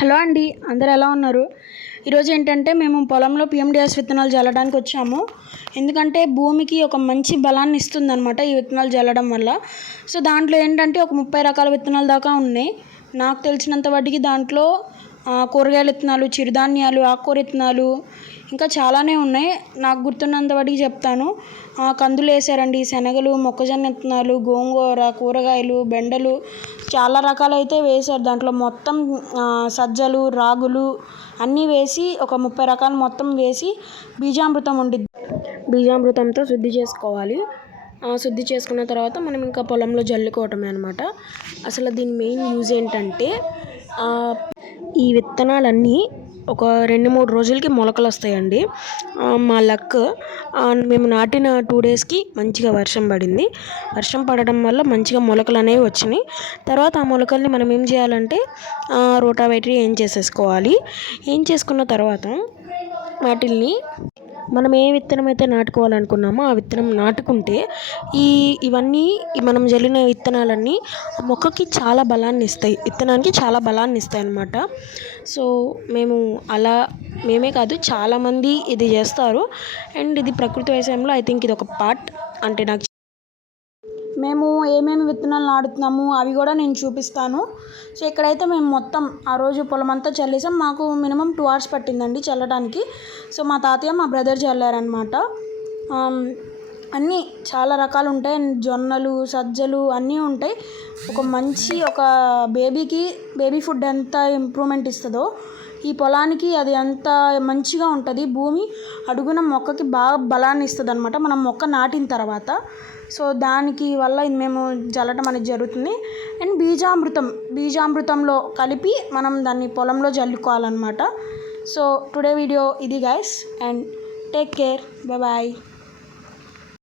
Hello అండి, అందరు ఎలా ఉన్నారు? ఈరోజు ఏంటంటే మేము పొలంలో పిఎండిఎస్ విత్తనాలు చల్లడానికి వచ్చాము. ఎందుకంటే భూమికి ఒక మంచి బలాన్ని ఇస్తుందన్నమాట ఈ విత్తనాలు చల్లడం వల్ల. సో దాంట్లో ఏంటంటే ఒక 30 రకాల విత్తనాల దాకా ఉన్నాయి. నాకు తెలిసినంత వాటికి దాంట్లో కూరగాయల విత్తనాలు, చిరుధాన్యాలు, ఆకుకూర విత్తనాలు ఇంకా చాలానే ఉన్నాయి. నాకు గుర్తున్నంత వాటికి చెప్తాను. కందులు వేసారండి, శనగలు, మొక్కజొన్న విత్తనాలు, గోంగూర, కూరగాయలు, బెండలు చాలా రకాలైతే వేశారు. దాంట్లో మొత్తం సజ్జలు, రాగులు అన్నీ వేసి ఒక 30 రకాలు మొత్తం వేసి బీజామృతం ఉండిద్ది. బీజామృతంతో శుద్ధి చేసుకోవాలి. శుద్ధి చేసుకున్న తర్వాత మనం ఇంకా పొలంలో జల్లుకోవటమే అనమాట. అసలు దీని మెయిన్ యూజ్ ఏంటంటే ఈ విత్తనాలన్నీ ఒక 2-3 రోజులకి మొలకలు వస్తాయండి. మా లక్ మేము నాటిన 2 డేస్కి మంచిగా వర్షం పడింది. వర్షం పడడం వల్ల మంచిగా మొలకలు అనేవి వచ్చినాయి. తర్వాత ఆ మొలకల్ని మనం ఏం చేయాలంటే రోటావేటరీ ఏం చేసేసుకోవాలి. ఏం చేసుకున్న తర్వాత వాటిల్ని మనం ఏ విత్తనం అయితే నాటుకోవాలనుకున్నామో ఆ విత్తనం నాటుకుంటే ఇవన్నీ మనం జల్లిన విత్తనాలన్నీ మొక్కకి చాలా బలాన్ని ఇస్తాయి, విత్తనానికి చాలా బలాన్ని ఇస్తాయి అన్నమాట. సో మేమే కాదు చాలామంది ఇది చేస్తారు. అండ్ ఇది ప్రకృతి వ్యవసాయంలో ఐ థింక్ ఇది ఒక పార్ట్. అంటే నాకు మేము ఏమేమి విత్తనాలు నాటుతున్నాము అవి కూడా నేను చూపిస్తాను. సో ఇక్కడైతే మేము మొత్తం ఆ రోజు పొలం అంతా చల్లేసాం. మాకు మినిమం 2 hours పట్టిందండి చల్లడానికి. సో మా తాతయ్య, మా బ్రదర్ చల్లారనమాట. అన్నీ చాలా రకాలు ఉంటాయి. జొన్నలు, సజ్జలు అన్నీ ఉంటాయి. ఒక బేబీ ఫుడ్ ఎంత ఇంప్రూవ్మెంట్ ఇస్తుందో ఈ పొలానికి అది అంత మంచిగా ఉంటుంది. భూమి అడుగున మొక్కకి బాగా బలాన్ని ఇస్తుంది అనమాట మనం మొక్క నాటిన తర్వాత. సో దానికి వల్ల ఇది మేము జల్లటం అనేది జరుగుతుంది. అండ్ బీజామృతంలో కలిపి మనం దాన్ని పొలంలో జల్లుకోవాలన్నమాట. సో టుడే వీడియో ఇది guys, and take care, bye.